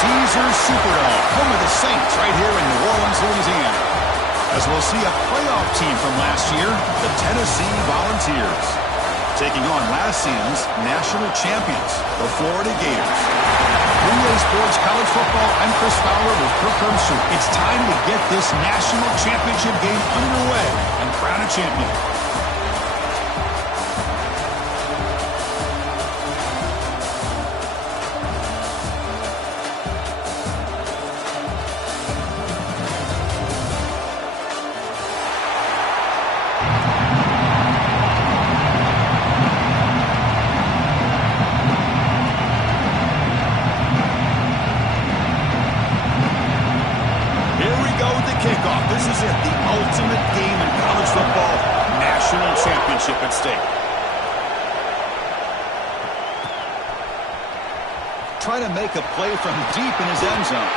Caesars Superdome, home of the Saints, right here in New Orleans, Louisiana. As we'll see a playoff team from last year, the Tennessee Volunteers, taking on last season's national champions, the Florida Gators. 3A Sports College Football, I'm Chris Fowler with Kirk Herbstreit. It's time to get this national championship game underway and crown a champion. This is it, the ultimate game in college football, national championship at stake. Trying to make a play from deep in his end zone.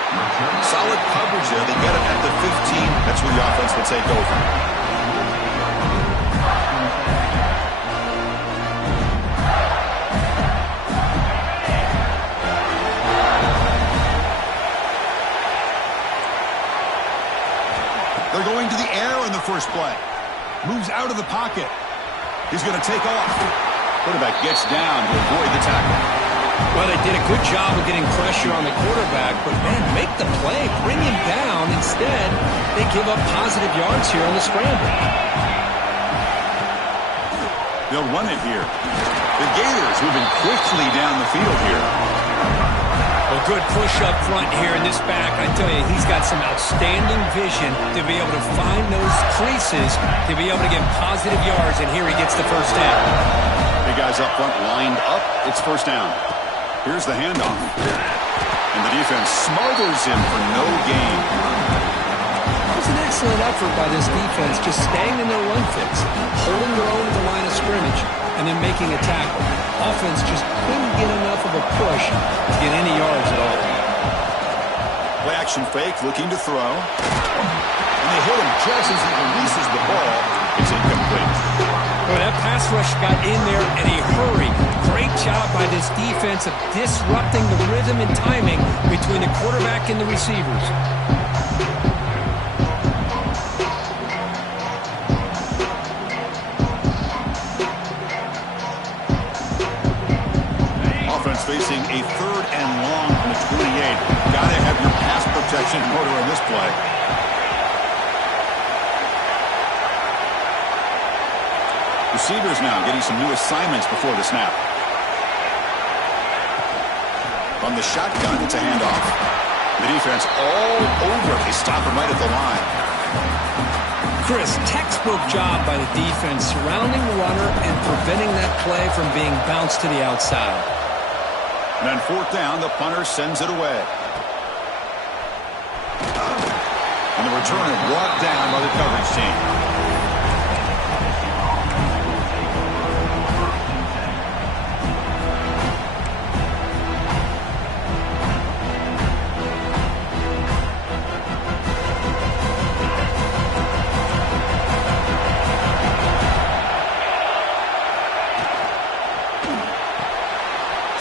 Solid coverage there. They get it at the 15. That's where the offense will take over. They're going to the air in the first play. Moves out of the pocket. He's going to take off. Quarterback gets down to avoid the tackle. Well, they did a good job of getting pressure on the quarterback, but, man, make the play. Bring him down. Instead, they give up positive yards here on the scramble. They'll run it here. The Gators moving quickly down the field here. A good push up front here in this back. I tell you, he's got some outstanding vision to be able to find those creases, to be able to get positive yards, and here he gets the first down. Big guys up front lined up. It's first down. Here's the handoff. And the defense smothers him for no gain. It was an excellent effort by this defense, just staying in their run fits, holding their own at the line of scrimmage, and then making a tackle. Offense just couldn't get enough of a push to get any yards at all. Play action fake, looking to throw. And they hit him just as he releases the ball. It's incomplete. Well, that pass rush got in there in a hurry. Great job by this defense of disrupting the rhythm and timing between the quarterback and the receivers. Facing a third and long from the 28. Got to have your pass protection in order in this play. Receivers now getting some new assignments before the snap. From the shotgun, it's a handoff. The defense all over. They stop him right at the line. Chris, textbook job by the defense surrounding the runner and preventing that play from being bounced to the outside. And on fourth down, the punter sends it away. And the returner brought down by the coverage team.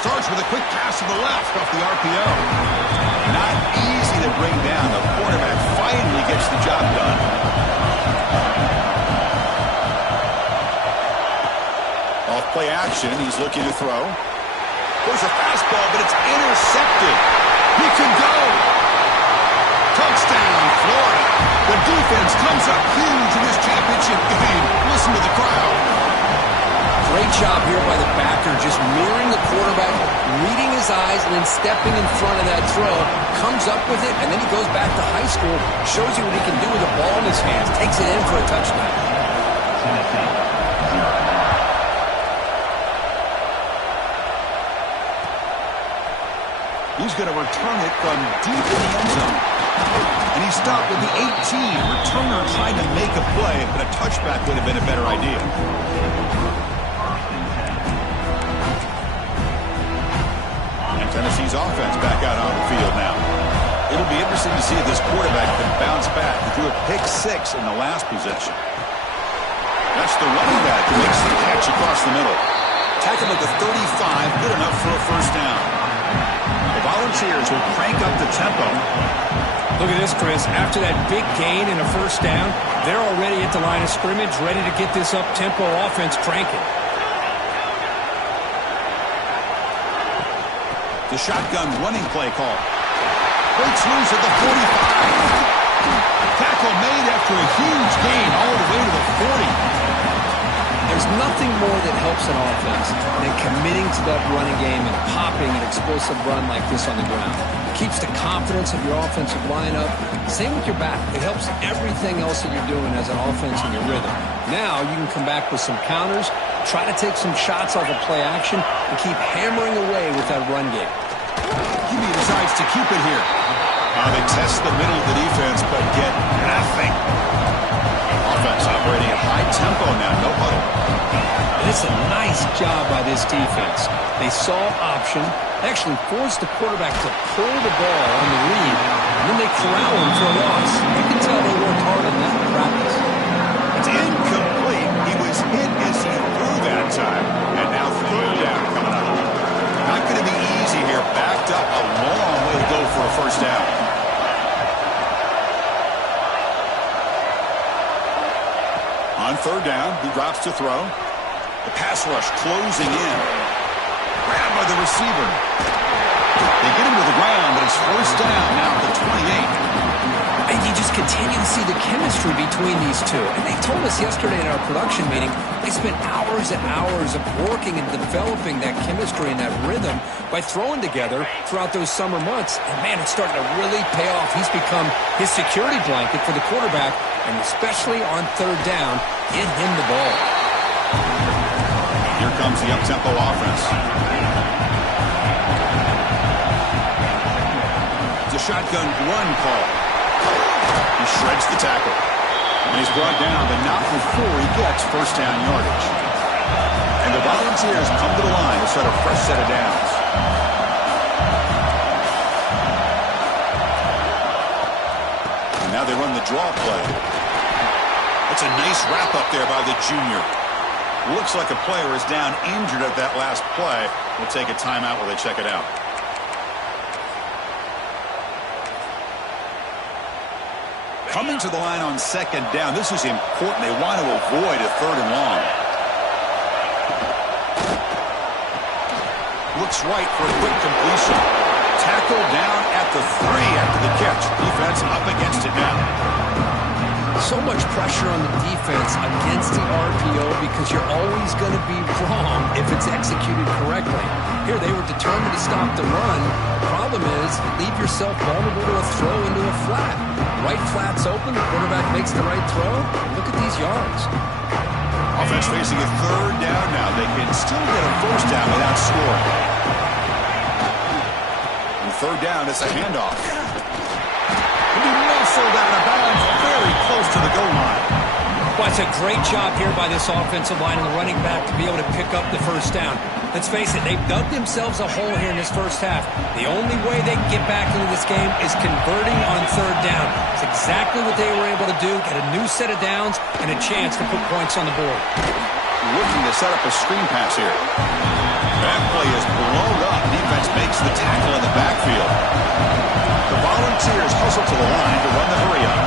Starts with a quick pass to the left off the RPO. Not easy to bring down. The quarterback finally gets the job done. Off play action, he's looking to throw. There's a fastball, but it's intercepted. He could go. Touchdown, Florida. The defense comes up huge in this championship game. Listen to the crowd. Great job here by the backer, just mirroring the quarterback, reading his eyes, and then stepping in front of that throw. Comes up with it, and then he goes back to high school, shows you what he can do with the ball in his hands, takes it in for a touchdown. He's going to return it from deep in the end zone. And he stopped at the 18. Returner tried to make a play, but a touchback would have been a better idea. Tennessee's offense back out on the field now. It'll be interesting to see if this quarterback can bounce back. He threw a pick 6 in the last possession. That's the running back who makes the catch across the middle. Tackled at the 35, good enough for a first down. The Volunteers will crank up the tempo. Look at this, Chris. After that big gain and a first down, they're already at the line of scrimmage, ready to get this up-tempo offense cranking. The shotgun running play call. Breaks loose at the 45. Tackle made after a huge gain all the way to the 40. There's nothing more that helps an offense than committing to that running game and popping an explosive run like this on the ground. It keeps the confidence of your offensive lineup. Same with your back. It helps everything else that you're doing as an offense in your rhythm. Now you can come back with some counters, try to take some shots off of play action, and keep hammering away with that run game. He decides to keep it here. They test the middle of the defense, but get nothing. Offense operating at high tempo now, no huddle. And it's a nice job by this defense. They saw option, actually forced the quarterback to pull the ball on the read, and then they corral him for a loss. You can tell they worked hard on that in practice. It's incomplete. He was hit as he threw that time, and now third down coming up. Not going to be easy here. Backed up a long way to go for a first down. On third down, he drops to throw. The pass rush closing in. Grabbed by the receiver. They get him to the ground, but it's first down now at the 28. And you just continue to see the chemistry between these two. And they told us yesterday in our production meeting, they spent hours and hours of working and developing that chemistry and that rhythm by throwing together throughout those summer months. And, man, it's starting to really pay off. He's become his security blanket for the quarterback, and especially on third down, get him the ball. Here comes the up-tempo offense. It's a shotgun run call. He shreds the tackle. And he's brought down, but not before he gets first down yardage. And the Volunteers come to the line to set a fresh set of downs. And now they run the draw play. It's a nice wrap-up there by the junior. Looks like a player is down injured at that last play. We'll take a timeout while they check it out. Coming to the line on second down. This is important. They want to avoid a third and long. Looks right for a quick completion. Tackle down at the 3 after the catch. Defense up against it now. So much pressure on the defense against the RPO because you're always going to be wrong if it's executed correctly. Here they were determined to stop the run. Problem is, leave yourself vulnerable to a throw into a flat. Right flat's open, the quarterback makes the right throw. Look at these yards. Offense facing a third down now. They can still get a first down without scoring. And third down is a handoff. And he muscled out of bounds very close to the goal line. Well, it's a great job here by this offensive line and the running back to be able to pick up the first down. Let's face it, they've dug themselves a hole here in this first half. The only way they can get back into this game is converting on third down. It's exactly what they were able to do, get a new set of downs and a chance to put points on the board. Looking to set up a screen pass here. That play is blown up. Defense makes the tackle in the backfield. The Volunteers hustle to the line to run the hurry up.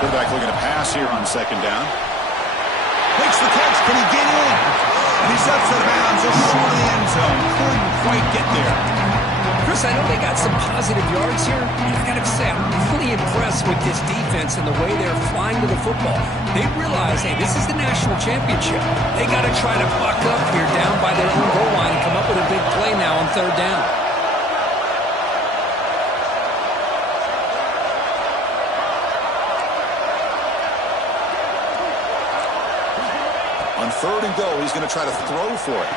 Quarterback looking to pass here on second down. Makes the catch. Can he get in? And he steps out of bounds just short of the end zone. Couldn't quite get there. Chris, I know they got some positive yards here. And I got to say, I'm really impressed with this defense and the way they're flying to the football. They realize, hey, this is the national championship. They got to try to buck up here down by their own goal line and come up with a big play now on third down. On third and go, he's going to try to throw for it.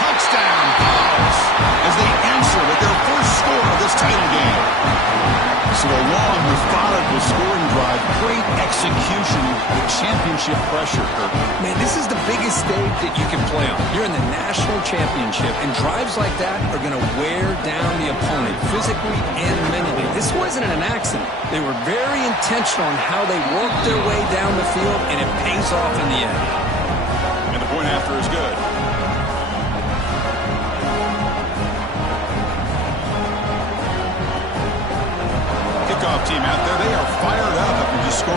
Touchdown, Dogs, as they answer with their first score of this title game. So a long, methodical scoring drive, great execution with championship pressure, Kirk. Man, this is the biggest stage that you can play on. You're in the national championship, and drives like that are going to wear down the opponent physically and mentally. This wasn't an accident. They were very intentional on how they worked their way down the field, and it pays off in the end. And the point after is good.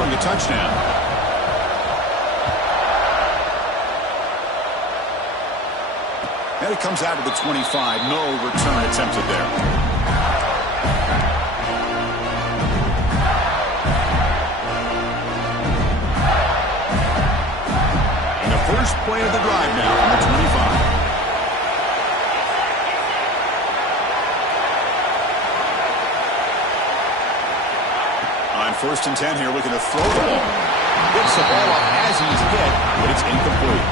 scoring a touchdown. And it comes out to the 25. No return attempted there. And the first play of the drive now on the 25. On 1st and 10 here, looking to throw the ball. Gets the ball up as he's hit, but it's incomplete.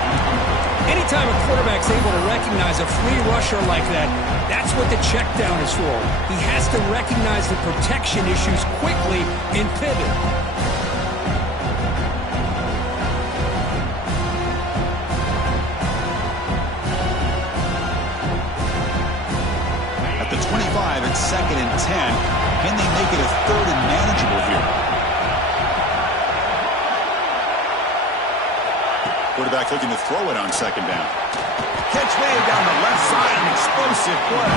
Anytime a quarterback's able to recognize a free rusher like that, that's what the check down is for. He has to recognize the protection issues quickly and pivot. At the 25, it's 2nd and 10. Can they make it a 3rd and manageable here? Quarterback looking to throw it on 2nd down. Catch made down the left side, an explosive play.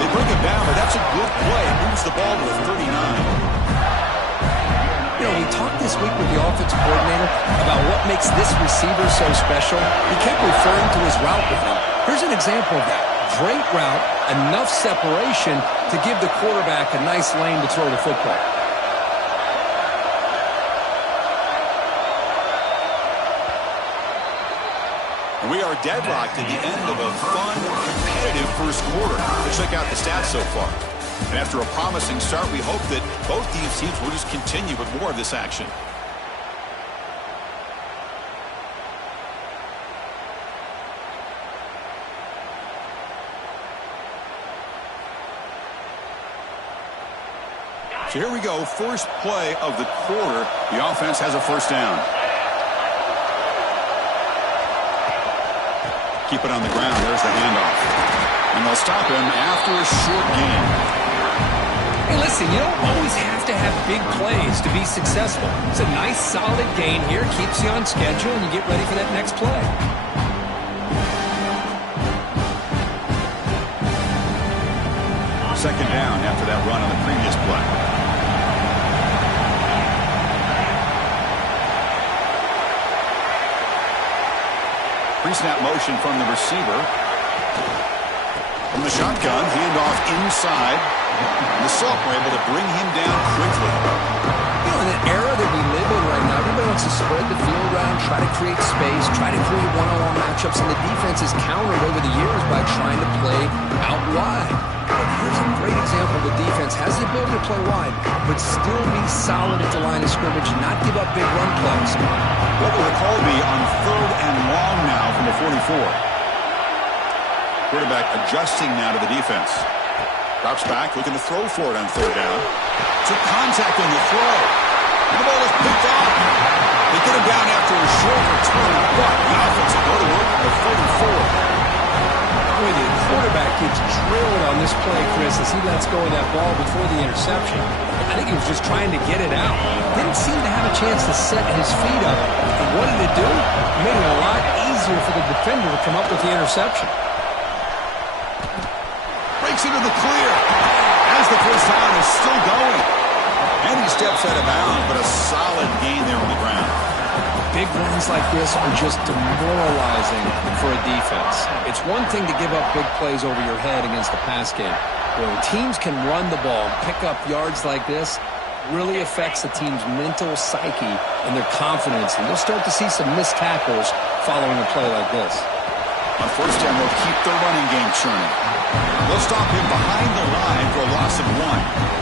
They bring him down, but that's a good play. It moves the ball to the 39. You know, we talked this week with the offensive coordinator about what makes this receiver so special. He kept referring to his route with him. Here's an example of that. Great route, enough separation to give the quarterback a nice lane to throw the football. And we are deadlocked at the end of a fun, competitive first quarter. Let's check out the stats so far. And after a promising start, we hope that both these teams will just continue with more of this action. So here we go, first play of the quarter. The offense has a first down. Keep it on the ground. There's the handoff. And they'll stop him after a short gain. Hey, listen, you don't always have to have big plays to be successful. It's a nice, solid gain here. Keeps you on schedule, and you get ready for that next play. Second down after that run on the previous play. Pre-snap motion from the receiver. From the shotgun, handoff inside. The Salt were able to bring him down quickly. You know, in an era that we live in right now, everybody wants to spread the field around, try to create space, try to create one-on-one matchups, and the defense has countered over the years by trying to play out wide. But here's a great example. The defense has the ability to play wide, but still be solid at the line of scrimmage, not give up big run plays. What will the call be on 3rd and long now from the 44? Quarterback adjusting now to the defense. Drops back, looking to throw for it on 3rd down. Took contact on the throw. And the ball is picked off. They get him down after a short return, but the offense will go to work at the 44. Boy, the quarterback gets drilled on this play, Chris, as he lets go of that ball before the interception. I think he was just trying to get it out. Didn't seem to have a chance to set his feet up. And what did it do? It made it a lot easier for the defender to come up with the interception. Breaks into the clear as the first down is still going. And he steps out of bounds, but a solid gain there on the ground. Big runs like this are just demoralizing for a defense. It's one thing to give up big plays over your head against the pass game. When teams can run the ball and pick up yards like this, really affects the team's mental psyche and their confidence. And you'll start to see some missed tackles following a play like this. On 1st down, they'll keep their running game churning. They'll stop him behind the line for a loss of 1.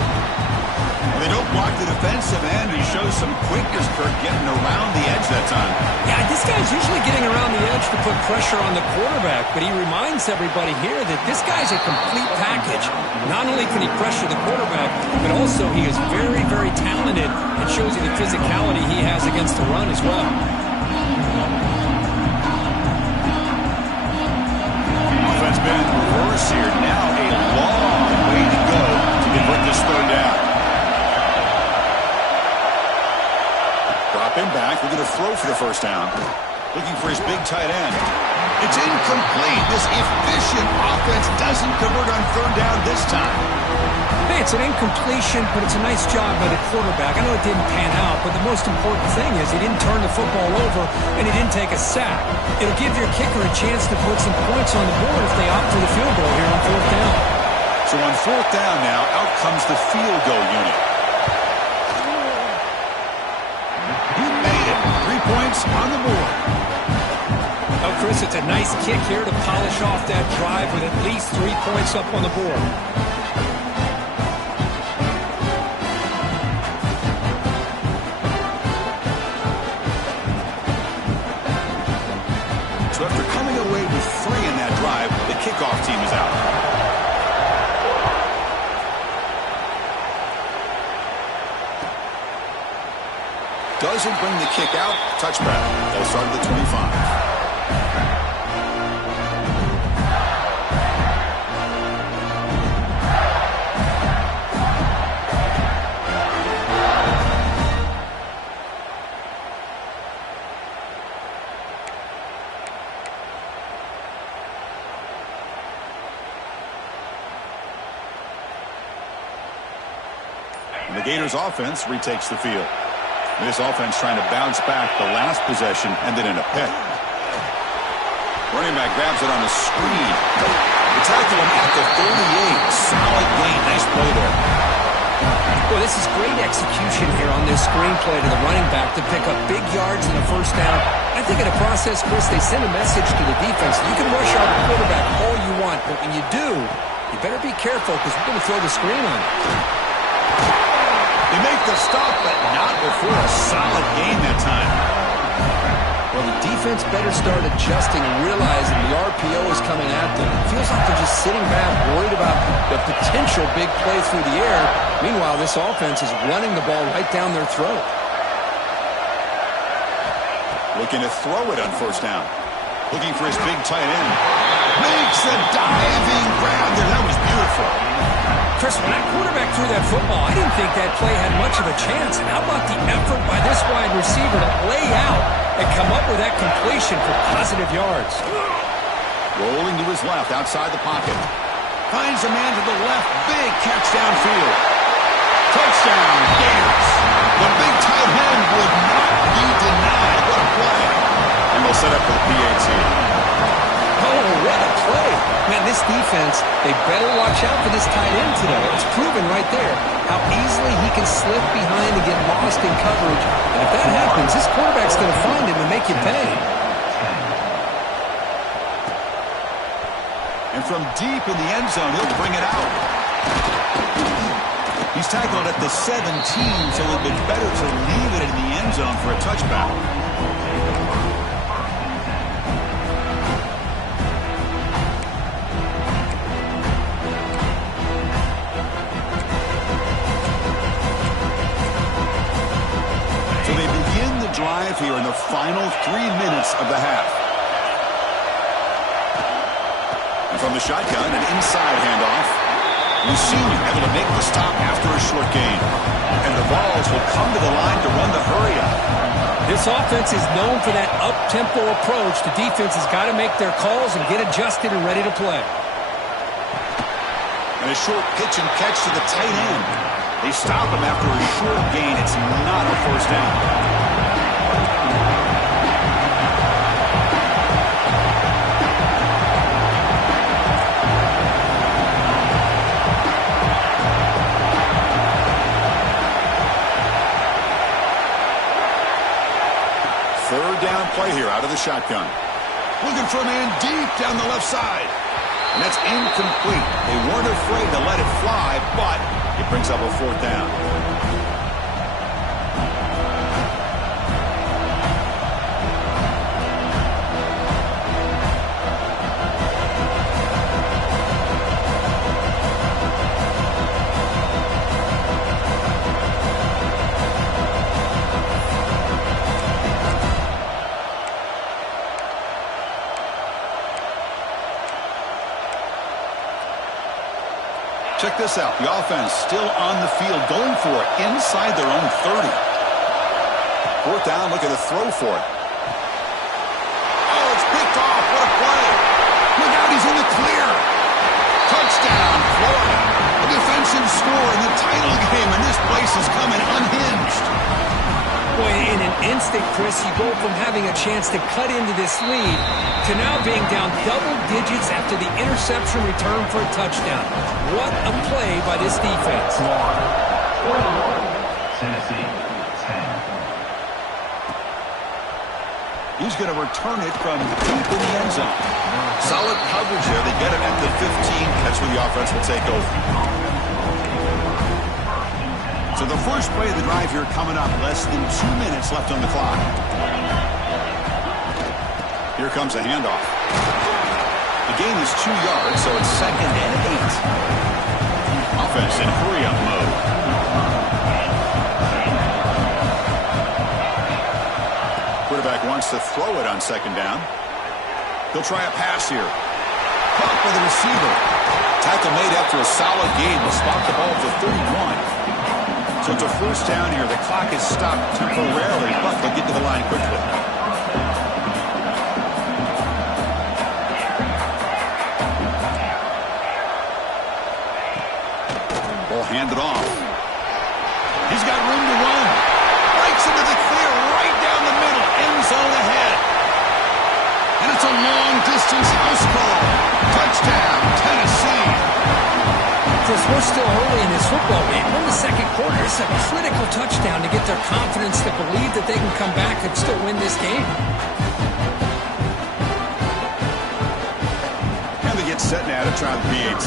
And they don't block the defensive end. He shows some quickness, Kirk, getting around the edge that time. Yeah, this guy's usually getting around the edge to put pressure on the quarterback, but he reminds everybody here that this guy's a complete package. Not only can he pressure the quarterback, but also he is very, very talented and shows you the physicality he has against the run as well. Offense been in reverse here. Now a long way to go to convert this 3rd down. Drop him back. We're going to throw for the first down. Looking for his big tight end. It's incomplete. This efficient offense doesn't convert on third down this time. Hey, it's an incompletion, but it's a nice job by the quarterback. I know it didn't pan out, but the most important thing is he didn't turn the football over and he didn't take a sack. It'll give your kicker a chance to put some points on the board if they opt for the field goal here on fourth down. So on fourth down now, out comes the field goal unit. He made it. 3 points on the board. Oh, Chris, it's a nice kick here to polish off that drive with at least 3 points up on the board. So after coming away with 3 in that drive, the kickoff team is out. Doesn't bring the kick out. Touchback. They'll start at the 25. The Gators offense retakes the field. This offense trying to bounce back the last possession, ended in a pick. Running back grabs it on a screen. The tackle him at the 38. Solid gain. Nice play there. Well, this is great execution here on this screenplay to the running back to pick up big yards and a first down. I think in the process, Chris, they send a message to the defense. You can rush our quarterback all you want, but when you do, you better be careful because we're going to throw the screen on you. They make the stop, but not before a solid gain that time. Well, the defense better start adjusting and realizing the RPO is coming at them. It feels like they're just sitting back, worried about the potential big play through the air. Meanwhile, this offense is running the ball right down their throat. Looking to throw it on first down. Looking for his big tight end. Makes a diving grab there. That was beautiful. Chris, when that quarterback threw that football, I didn't think that play had much of a chance. And how about the effort by this wide receiver to lay out and come up with that completion for positive yards? Rolling to his left, outside the pocket. Finds a man to the left. Big catch downfield. Touchdown, Gators. The big tight end would not be denied. What a play. And they'll set up for the PAT. Oh, what a play. Man, this defense, they better watch out for this tight end today. It's proven right there how easily he can slip behind and get lost in coverage. And if that happens, this quarterback's going to find him and make you pay. And from deep in the end zone, he'll bring it out. He's tackled at the 17, so it would have been better to leave it in the end zone for a touchback. So they begin the drive here in the final 3 minutes of the half. And from the shotgun, an inside handoff. Lucini able to make the stop after a short gain. And the Vols will come to the line to run the hurry-up. This offense is known for that up-tempo approach. The defense has got to make their calls and get adjusted and ready to play. And a short pitch and catch to the tight end. They stop him after a short gain. It's not a first down. Third down play here out of the shotgun. Looking for a man deep down the left side. And that's incomplete. They weren't afraid to let it fly, but it brings up a fourth down. Check this out. The offense still on the field, going for it inside their own 30. Fourth down, looking to throw for it. Oh, it's picked off. What a play. Look out, he's in the clear. race is coming unhinged. Boy, in an instant, Chris, you go from having a chance to cut into this lead to now being down double digits after the interception return for a touchdown. What a play by this defense. Tennessee, 10. He's going to return it from deep in the end zone. Solid coverage there. They get it at the 15. That's where the offense will take over. So the first play of the drive here coming up. Less than 2 minutes left on the clock. Here comes a handoff. The gain is 2 yards, so it's 2nd and 8. Offense in hurry-up mode. Quarterback wants to throw it on 2nd down. He'll try a pass here. Caught by the receiver. Tackle made after a solid gain. Will spot the ball at the 31. So it's a first down here. The clock is stopped temporarily, but they'll get to the line quickly. Ball handed off. He's got room to run. Breaks into the clear right down the middle. End zone ahead. And it's a long-distance house call. Touchdown, Tennessee. Chris, we're still early in this football game. We're in the second quarter. It's a critical touchdown to get their confidence to believe that they can come back and still win this game. And they get set now to try the PAT.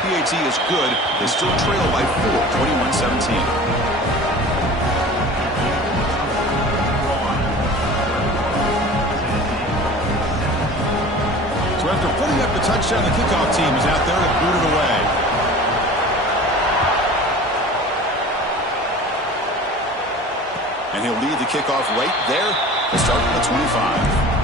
PAT is good. They still trail by 4, 21-17. So after putting up the touchdown, the kickoff team is out there to boot it away. And he'll lead the kickoff right there to start at the 25.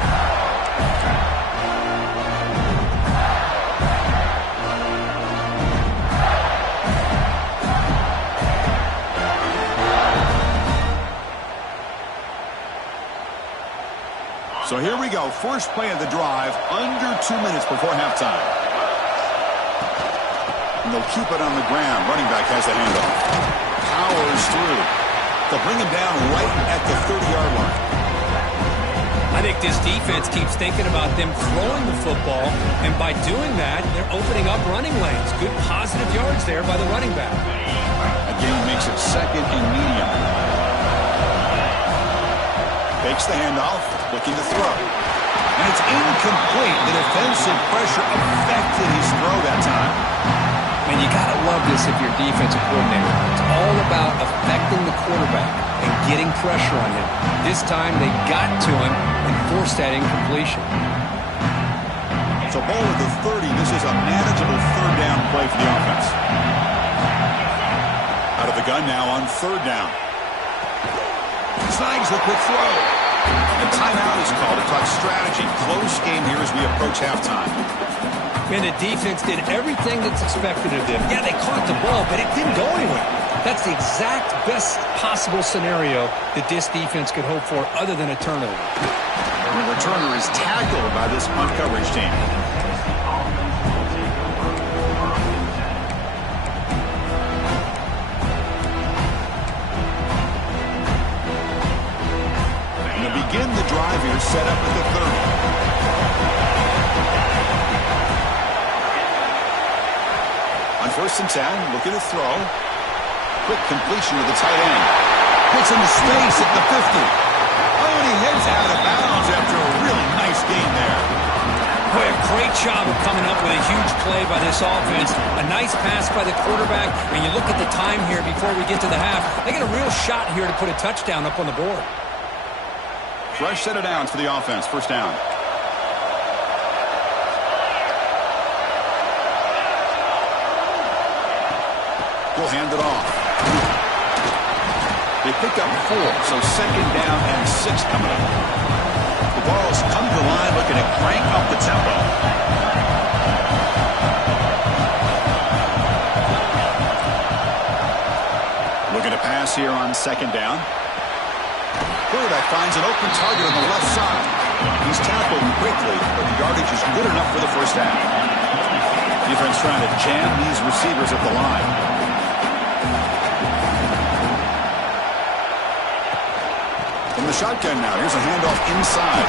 So here we go. First play of the drive, under 2 minutes before halftime. And they'll keep it on the ground. Running back has the handoff. Powers through. They'll bring him down right at the 30-yard line. I think this defense keeps thinking about them throwing the football, and by doing that, they're opening up running lanes. Good positive yards there by the running back. Again, makes it 2nd and medium. Takes the handoff, looking to throw. And it's incomplete. The defensive pressure affected his throw that time. And you got to love this if you're a defensive coordinator. It's all about affecting the quarterback and getting pressure on him. This time they got to him and forced that incompletion. So ball at the 30. This is a manageable 3rd down play for the offense. Out of the gun now on 3rd down. Snags the quick throw. The timeout is called to talk strategy. Close game here as we approach halftime. And the defense did everything that's expected of them. Yeah, they caught the ball, but it didn't go anywhere. That's the exact best possible scenario that this defense could hope for other than a turnover. And the returner is tackled by this punt coverage team. Begin the drive here, set up at the 30. On 1st and 10, looking to throw. Quick completion to the tight end. Gets into space at the 50. Oh, and he heads out of bounds after a really nice gain there. Boy, a great job of coming up with a huge play by this offense. A nice pass by the quarterback. And you look at the time here before we get to the half. They get a real shot here to put a touchdown up on the board. Fresh set of downs for the offense. 1st down. We'll hand it off. They pick up 4, so 2nd down and 6 coming up. The ball's come to the line looking to crank up the tempo. Looking to pass here on 2nd down. Quarterback finds an open target on the left side. He's tackled quickly, but the yardage is good enough for the 1st half. The Defense trying to jam these receivers at the line. From the shotgun now, here's a handoff inside.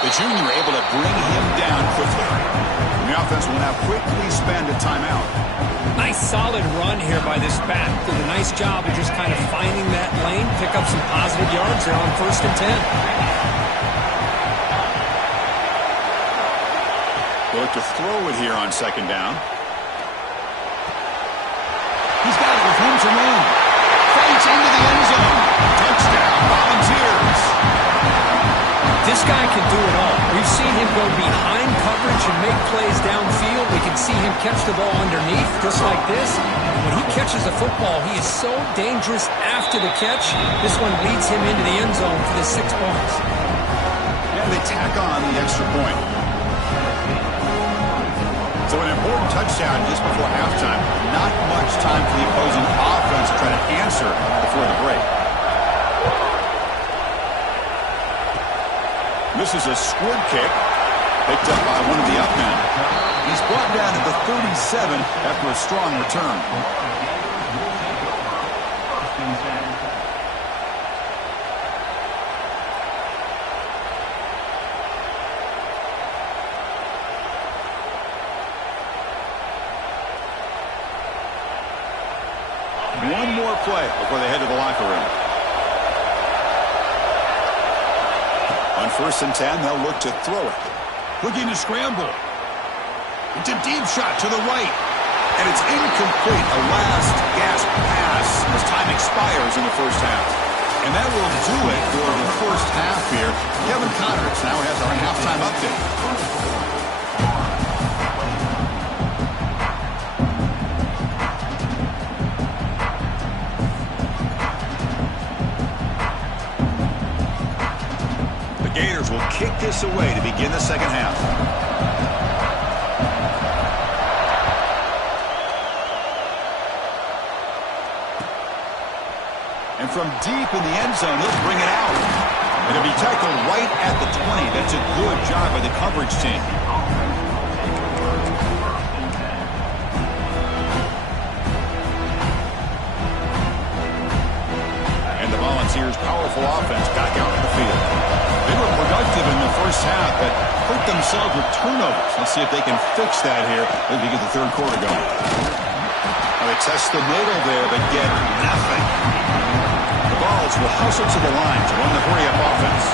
The junior able to bring him down quickly. And the offense will now quickly spend a timeout. Nice solid run here by this back. Did a nice job of just kind of finding that lane, pick up some positive yards there on 1st and 10. They'll look to throw it here on 2nd down. He's got it with room to run. Fights into the end zone. Touchdown, Volunteers. This guy can do it all. We've seen him go behind coverage and make plays downfield. We can see him catch the ball underneath, just like this. And when he catches a football, he is so dangerous after the catch. This one leads him into the end zone for the 6 points. And they tack on the extra point. So an important touchdown just before halftime. Not much time for the opposing offense to try to answer before the break. This is a squib kick picked up by one of the up men. He's brought down at the 37 after a strong return. One more play before they head to the locker room. On 1st and 10, they'll look to throw it. Looking to scramble. It's a deep shot to the right. And it's incomplete. A last gasp pass as time expires in the 1st half. And that will do it for the 1st half here. Kevin Connors now has our halftime update. Gators will kick this away to begin the 2nd half. And from deep in the end zone, he'll bring it out. It'll be tackled right at the 20. That's a good job by the coverage team. And the Volunteers' powerful offense back out in the field. They were productive in the 1st half, but hurt themselves with turnovers. Let's see if they can fix that here as we get the 3rd quarter going. Now they test the middle there, but get nothing. The Vols will hustle to the line to run the hurry-up offense.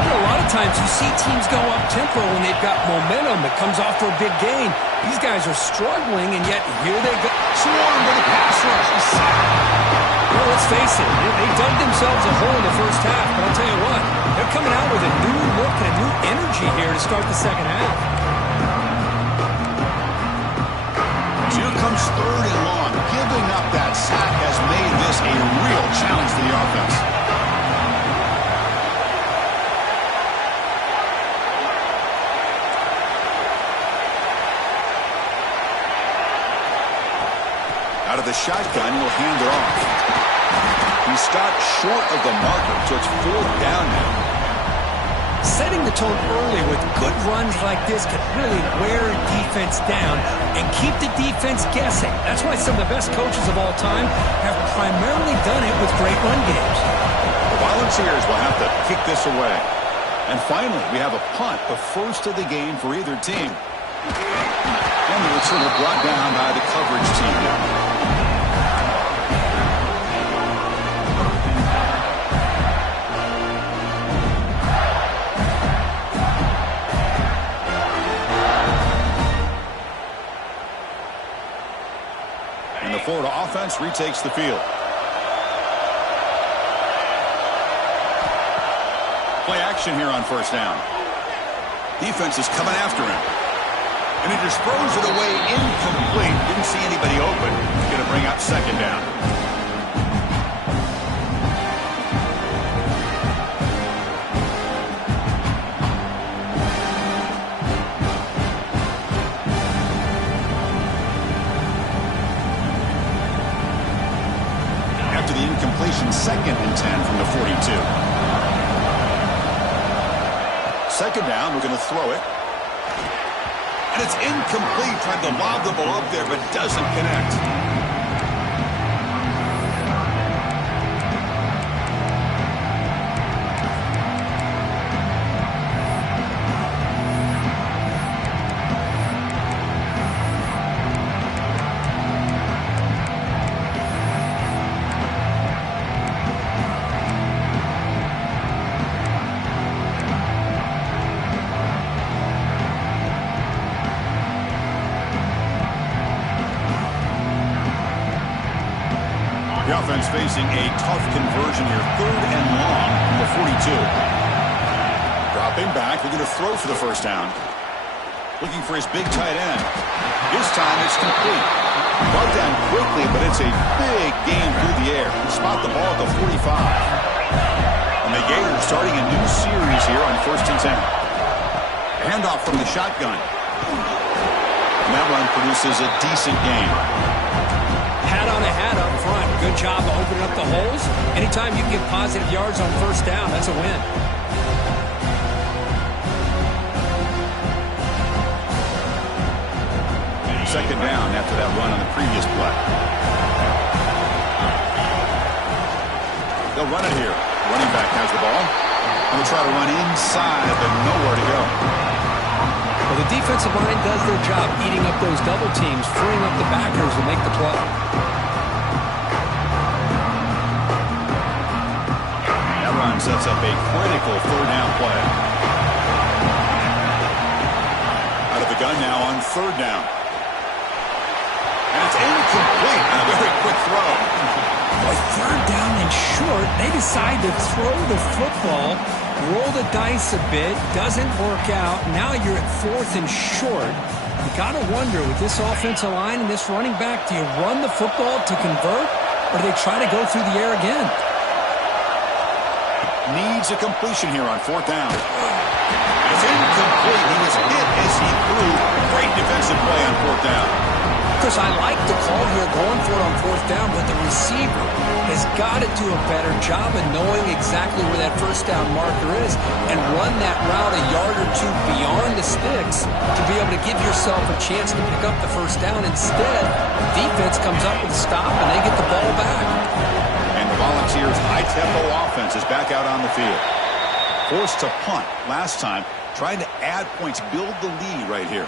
You know, a lot of times you see teams go up-tempo when they've got momentum that comes off for a big gain. These guys are struggling, and yet here they go. Swarm with a pass rush. Well, let's face it, they dug themselves a hole in the 1st half, but I'll tell you what, they're coming out with a new look and a new energy here to start the 2nd half. So here comes 3rd and long. Giving up that sack has made this a real challenge for the offense. Out of the shotgun, he'll hand it off. He stopped short of the marker, so it's 4th down now. Setting the tone early with good runs like this can really wear a defense down and keep the defense guessing. That's why some of the best coaches of all time have primarily done it with great run games. The Volunteers will have to kick this away. And finally, we have a punt, the first of the game for either team. And the returner brought down by the coverage team now. Florida offense retakes the field. Play action here on 1st down. Defense is coming after him. And he just throws it away incomplete. Didn't see anybody open. He's going to bring up 2nd down. Incompletion, 2nd and 10 from the 42. 2nd down, we're going to throw it. And it's incomplete. Tried to lob the ball up there, but doesn't connect. The offense facing a tough conversion here. 3rd and long from the 42. Dropping back, looking to throw for the first down. Looking for his big tight end. This time it's complete. Brought down quickly, but it's a big gain through the air. Spot the ball at the 45. And the Gators starting a new series here on 1st and 10. Handoff from the shotgun. And that run produces a decent gain. Hat on a hat up front. Good job of opening up the holes. Anytime you can get positive yards on 1st down, that's a win. Second down after that run on the previous play. They'll run it here. Running back has the ball. And they'll try to run inside, but nowhere to go. Well, the defensive line does their job eating up those double teams, freeing up the backers to make the play. That run sets up a critical 3rd down play. Out of the gun now on 3rd down. And it's incomplete on a very quick throw. Boy, 3rd down and short. They decide to throw the football, roll the dice a bit, doesn't work out. Now you're at 4th and short. You got to wonder, with this offensive line and this running back, do you run the football to convert, or do they try to go through the air again? Needs a completion here on 4th down. It's incomplete. He was hit as he threw. Great defensive play on 4th down. Chris, I like the call here going for it on 4th down, but the receiver has got to do a better job of knowing exactly where that 1st down marker is and run that route a yard or two beyond the sticks to be able to give yourself a chance to pick up the 1st down. Instead, defense comes up with a stop and they get the ball back. And the Volunteers' high-tempo offense is back out on the field. Forced to punt last time, trying to add points, build the lead right here.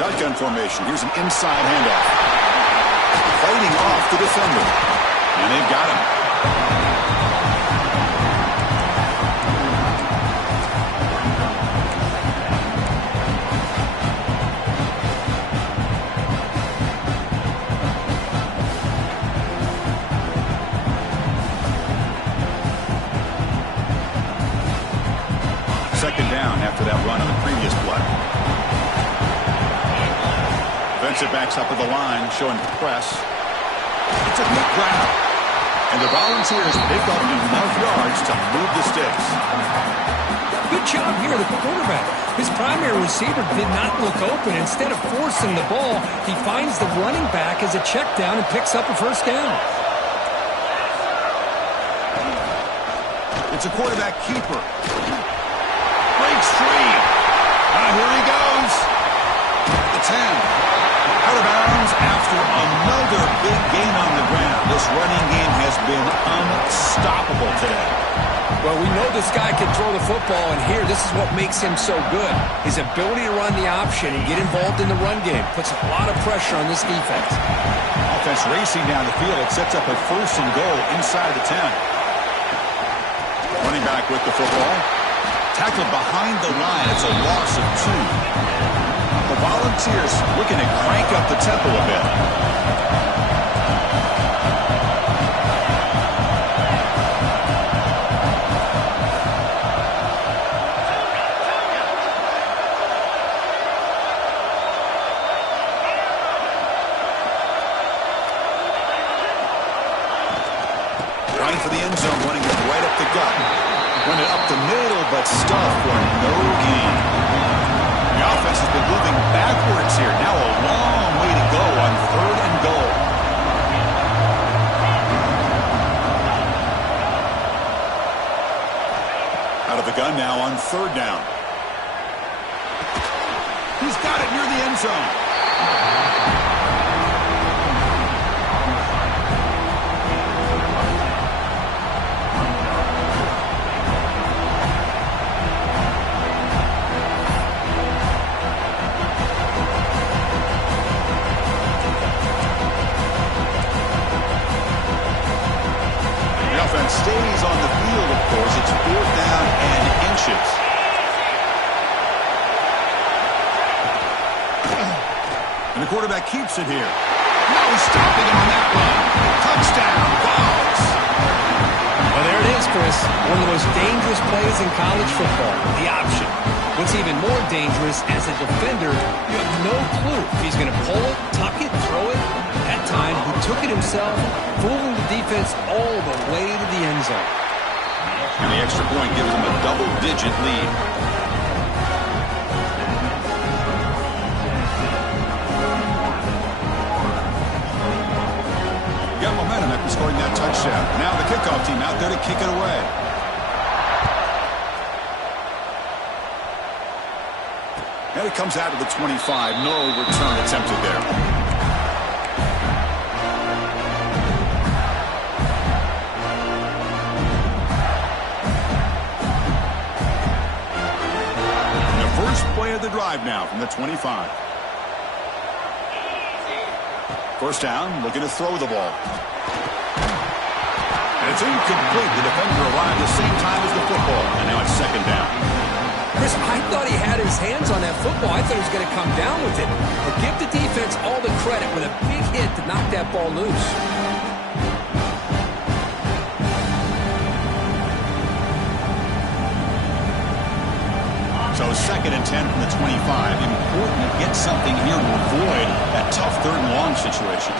Shotgun formation. Here's an inside handoff. Fighting off the defender. And they've got him. Second down after that run on the previous play. Defensive backs up at the line, showing press. It's a big grab. And the Volunteers pick up enough yards to move the sticks. Good job here, the quarterback. His primary receiver did not look open. Instead of forcing the ball, he finds the running back as a check down and picks up a 1st down. It's a quarterback keeper. Breaks free. Here he goes. At the 10. Out of bounds after another big gain on the ground. This running game has been unstoppable today. Well, we know this guy can throw the football, and here, this is what makes him so good. His ability to run the option and get involved in the run game puts a lot of pressure on this defense. Offense racing down the field. It sets up a 1st and goal inside the 10. Running back with the football. Tackled behind the line. It's a loss of 2. The Volunteers looking to crank up the tempo a bit. Trying for the end zone, running it right up the gut. Run it up the middle, but stuffed for no gain. The offense has been moving backwards here. Now a long way to go on 3rd and goal. run now on third down. He's got it near the end zone. Stays on the field, of course. It's 4th down and inches. And the quarterback keeps it here. No stopping him on that run. Touchdown, Vols. Well, there it is, Chris. One of the most dangerous plays in college football, the option. What's even more dangerous, as a defender, you have no clue if he's going to pull it, tuck it, throw it. That time, he took it himself, fooling the defense all the way to the end zone. And the extra point gives them a double-digit lead. Got momentum after scoring that touchdown. Now the kickoff team out there to kick it away. And it comes out of the 25. No return attempted there. Play of the drive now from the 25. First down, looking to throw the ball. And it's incomplete. The defender arrived the same time as the football. And now it's second down. Chris, I thought he had his hands on that football. I thought he was going to come down with it. But give the defense all the credit with a big hit to knock that ball loose. So 2nd and 10 from the 25. Important to get something here to avoid that tough 3rd and long situation.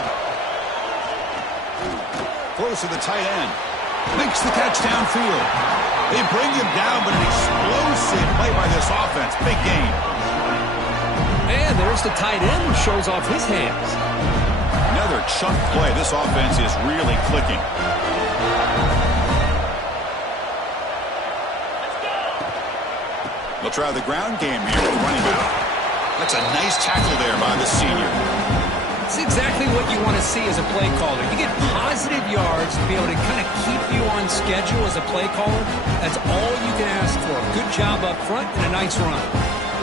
Close to the tight end. Makes the catch downfield. They bring him down, but an explosive play by this offense. Big game. And there's the tight end who shows off his hands. Another chunk play. This offense is really clicking. They'll try the ground game here with running back. That's a nice tackle there by the senior. It's exactly what you want to see as a play caller. You get positive yards to be able to kind of keep you on schedule as a play caller. That's all you can ask for. Good job up front and a nice run.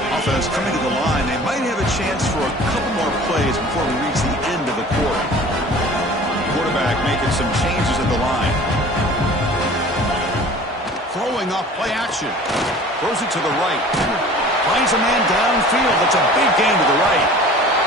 Offense coming to the line. They might have a chance for a couple more plays before we reach the end of the quarter. Quarterback making some changes at the line. Throwing off play action. Throws it to the right. Finds a man downfield. That's a big gain to the right.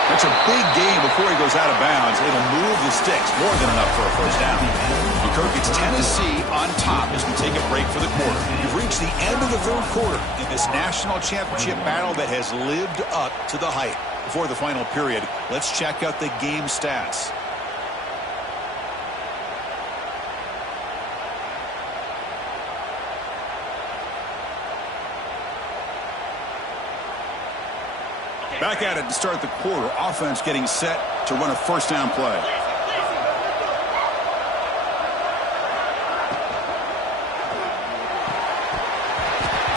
That's a big gain before he goes out of bounds. It'll move the sticks. More than enough for a first down. And Kirk, it's Tennessee on top as we take a break for the quarter. We've reached the end of the 3rd quarter in this national championship battle that has lived up to the hype. Before the final period, let's check out the game stats. Back at it to start the quarter. Offense getting set to run a first down play.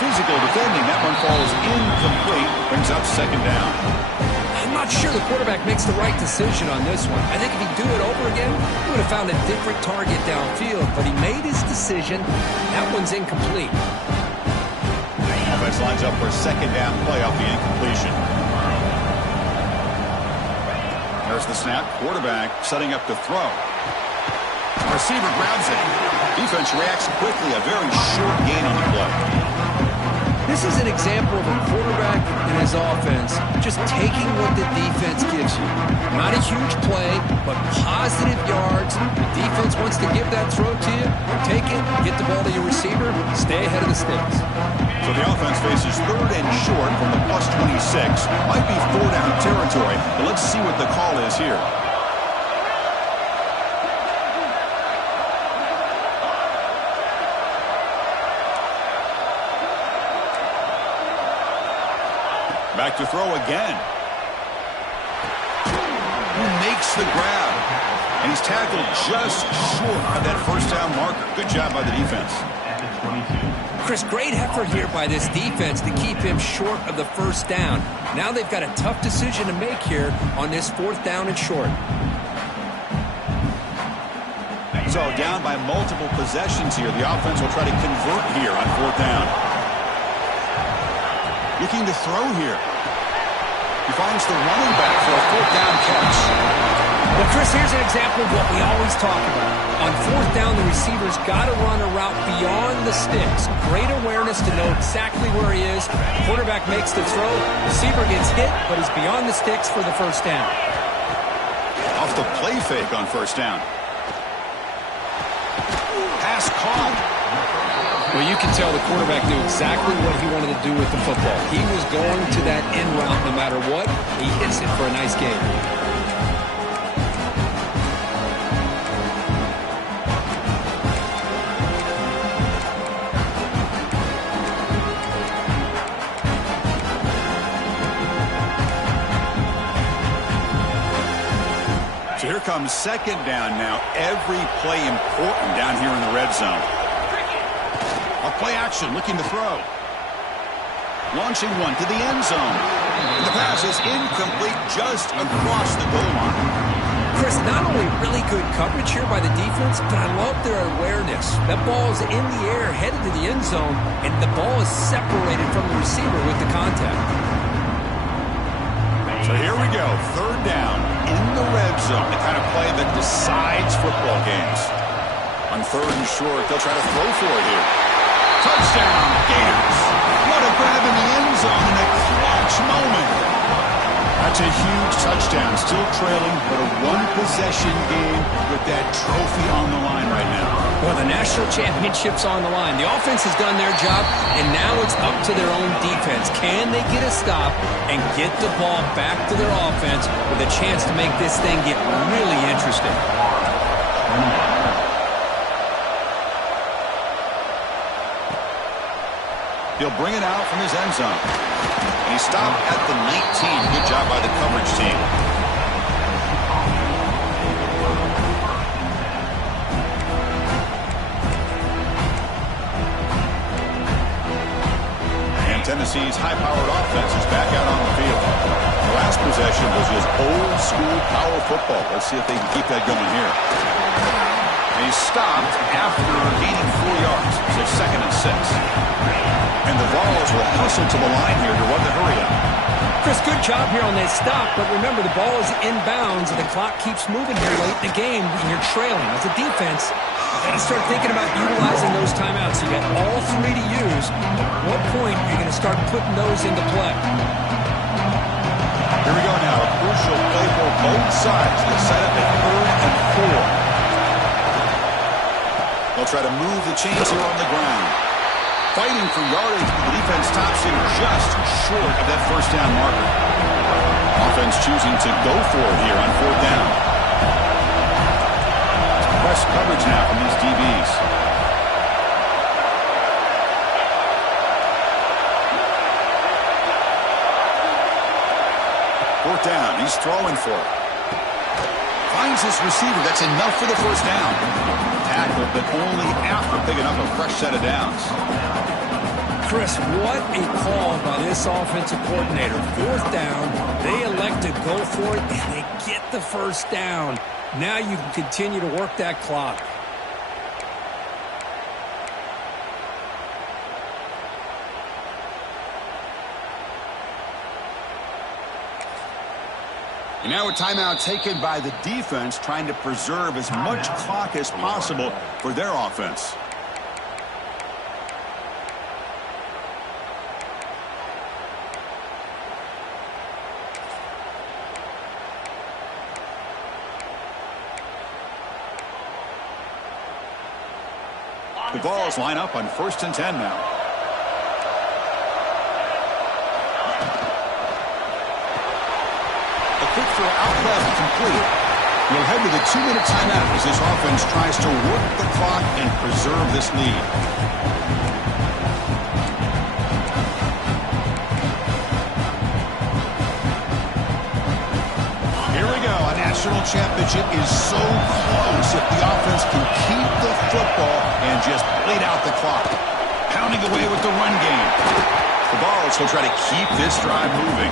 Physical defending. That one falls incomplete. Brings up second down. I'm not sure the quarterback makes the right decision on this one. I think if he'd do it over again, he would have found a different target downfield. But he made his decision. That one's incomplete. Offense lines up for a second down play off the incompletion. There's the snap. Quarterback setting up to throw. Receiver grabs it. Defense reacts quickly. A very short gain on the play. This is an example of a quarterback and his offense just taking what the defense gives you. Not a huge play, but positive yards. The defense wants to give that throw to you. Take it, get the ball to your receiver, stay ahead of the sticks. So the offense faces 3rd and short from the plus 26. Might be 4-down territory, but let's see what the call is here. Back to throw again. Who makes the grab? And he's tackled just short of that first down marker. Good job by the defense. Chris, great effort here by this defense to keep him short of the first down. Now they've got a tough decision to make here on this 4th down and short. So down by multiple possessions here. The offense will try to convert here on 4th down. Looking to throw here. He finds the running back for a 4th down catch. Well, Chris, here's an example of what we always talk about. On 4th down, the receiver's got to run a route beyond the sticks. Great awareness to know exactly where he is. Quarterback makes the throw. Receiver gets hit, but he's beyond the sticks for the first down. Off the play fake on 1st down. Pass caught. Well, you can tell the quarterback knew exactly what he wanted to do with the football. He was going to that end route no matter what. He hits it for a nice gain. So here comes 2nd down now. Every play important down here in the red zone. A play action, looking to throw. Launching one to the end zone. The pass is incomplete, just across the goal line. Chris, not only really good coverage here by the defense, but I love their awareness. That ball is in the air, headed to the end zone, and the ball is separated from the receiver with the contact. So here we go, 3rd down in the red zone, the kind of play that decides football games. On 3rd and short, they'll try to throw for it here. Touchdown, Gators. What a grab in the end zone in a clutch moment. That's a huge touchdown, still trailing, but a 1-possession game with that trophy on the line right now. Well, the national championship's on the line. The offense has done their job, and now it's up to their own defense. Can they get a stop and get the ball back to their offense with a chance to make this thing get really interesting? He'll bring it out from his end zone. He stopped at the 19. Good job by the coverage team. And Tennessee's high-powered offense is back out on the field. The last possession was just old-school power football. Let's see if they can keep that going here. And he stopped after gaining 4 yards. So 2nd and 6. And the Vols will hustle to the line here to run the hurry up. Chris, good job here on that stop, but remember, the ball is inbounds, and the clock keeps moving here late in the game, and you're trailing. As a defense, you've got to start thinking about utilizing those timeouts. You got all 3 to use. At what point are you going to start putting those into play? Here we go now. A crucial play for both sides. They set up at 3rd and 4. They'll try to move the chains here on the ground. Fighting for yardage, but the defense stops him just short of that 1st down marker. Offense choosing to go for it here on 4th down. Press coverage now from these DBs. Fourth down, he's throwing for it. Finds his receiver, that's enough for the 1st down. Tackle, but only after picking up a fresh set of downs. Chris, what a call by this offensive coordinator. 4th down, they elect to go for it, and they get the 1st down. Now you can continue to work that clock. And now a timeout taken by the defense, trying to preserve as much clock as possible for their offense. The Vols line up on 1st and 10 now. A quick throw out left, complete. We'll head to the 2-minute timeout as this offense tries to work the clock and preserve this lead. Here we go. A national championship is so close if the offense can keep the football and just bleed out the clock. running away with the run game. The Vols will try to keep this drive moving.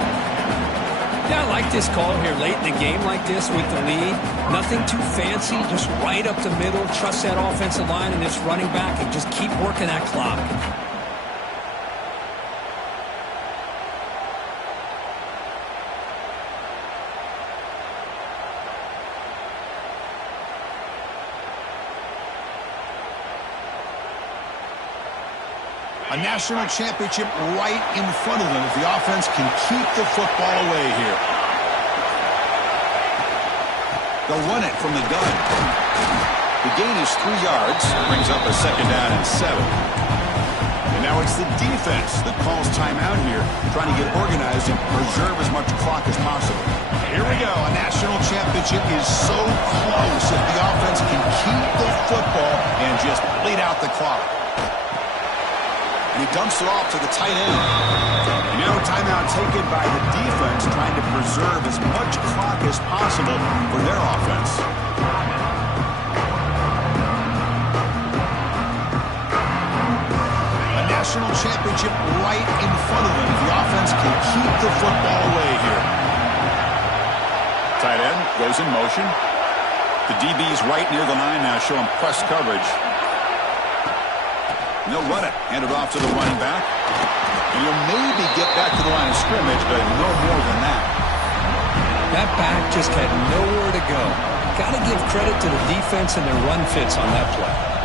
Yeah, I like this call here late in the game like this with the lead. Nothing too fancy, just right up the middle. Trust that offensive line and this running back and just keep working that clock. A national championship right in front of them if the offense can keep the football away here. They'll run it from the gun. The gain is 3 yards. Brings up a 2nd down and 7. And now it's the defense that calls timeout here, trying to get organized and preserve as much clock as possible. Here we go. A national championship is so close if the offense can keep the football and just bleed out the clock. And he dumps it off to the tight end. And now timeout taken by the defense, trying to preserve as much clock as possible for their offense. A national championship right in front of them. The offense can keep the football away here. Tight end goes in motion. The DB's right near the line now, showing press coverage. And they'll run it. Hand it off to the running back. And he'll maybe get back to the line of scrimmage, but no more than that. That back just had nowhere to go. Got to give credit to the defense and their run fits on that play.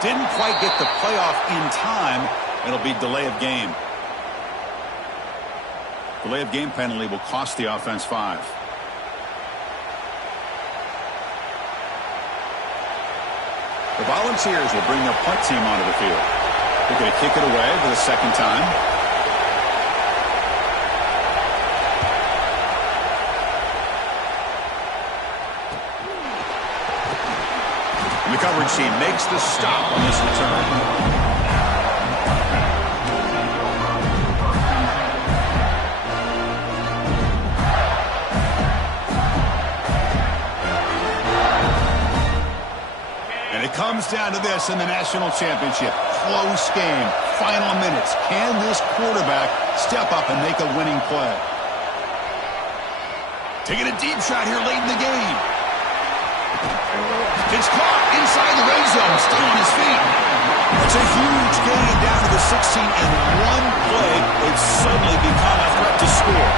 Didn't quite get the playoff in time. It'll be delay of game. Delay of game penalty will cost the offense 5. The Volunteers will bring their punt team onto the field. They're going to kick it away for the 2nd time. The coverage team makes the stop on this return. And it comes down to this in the national championship. Close game. Final minutes. Can this quarterback step up and make a winning play? Taking a deep shot here late in the game. It's caught inside the red zone, still on his feet. That's a huge gain down to the 16, and one play, they've suddenly become a threat to score.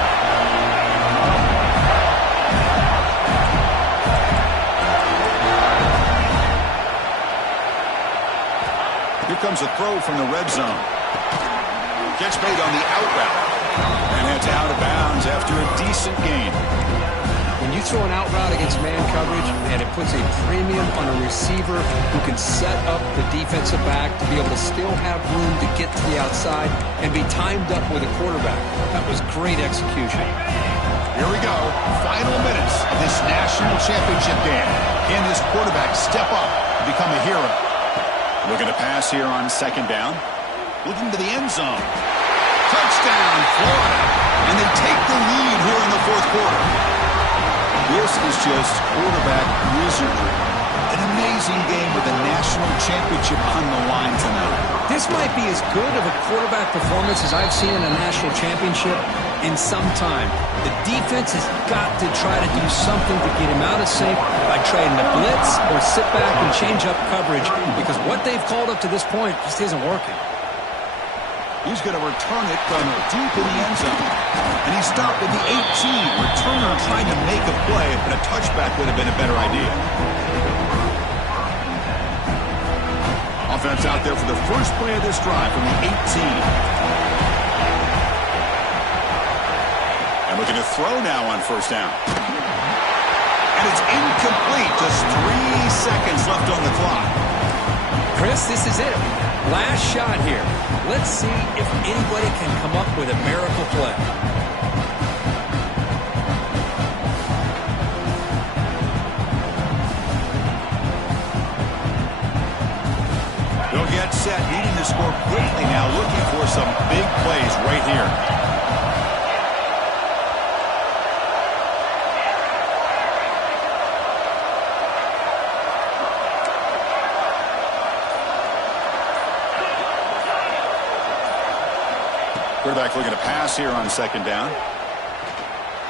Here comes a throw from the red zone. Gets made on the out route, and heads out of bounds after a decent gain. When you throw an out route against man coverage, and it puts a premium on a receiver who can set up the defensive back to be able to still have room to get to the outside and be timed up with a quarterback. That was great execution. Here we go. Final minutes of this national championship game. Can this quarterback step up and become a hero? Looking to pass here on 2nd down. Looking to the end zone. Touchdown, Florida. And they take the lead here in the 4th quarter. This is just quarterback wizardry. An amazing game with a national championship on the line tonight. This might be as good of a quarterback performance as I've seen in a national championship in some time. The defense has got to try to do something to get him out of sync by trying to blitz or sit back and change up coverage, because what they've called up to this point just isn't working. He's going to return it from deep in the end zone. And he stopped at the 18. Returner trying to make a play, but a touchback would have been a better idea. Offense out there for the first play of this drive from the 18. And looking to throw now on 1st down. And it's incomplete. Just 3 seconds left on the clock. Chris, this is it. Last shot here. Let's see if anybody can come up with a miracle play. They'll get set, needing to score quickly now, looking for some big plays right here. Quarterback looking to pass here on second down.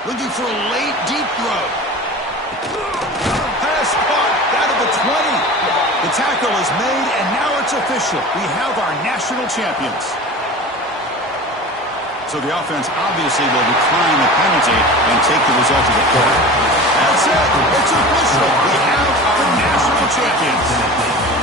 Looking for a late, deep throw. Pass caught out of the 20. The tackle is made, and now it's official. We have our national champions. So the offense obviously will decline the penalty and take the result of the play. That's it. It's official. We have our national champions.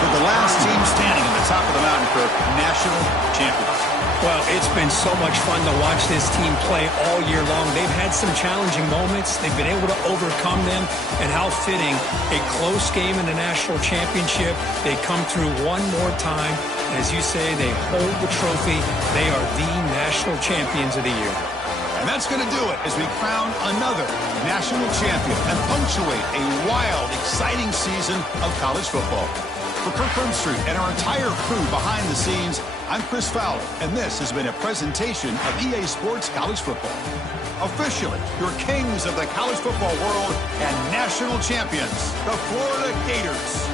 With the last team standing at the top of the mountain for national champions. Well, it's been so much fun to watch this team play all year long. They've had some challenging moments. They've been able to overcome them. And how fitting, a close game in the national championship. They come through one more time. As you say, they hold the trophy. They are the national champions of the year. And that's going to do it as we crown another national champion and punctuate a wild, exciting season of college football. For Kirk Herbstreit and our entire crew behind the scenes, I'm Chris Fowler, and this has been a presentation of EA Sports College Football. Officially, your kings of the college football world and national champions, the Florida Gators.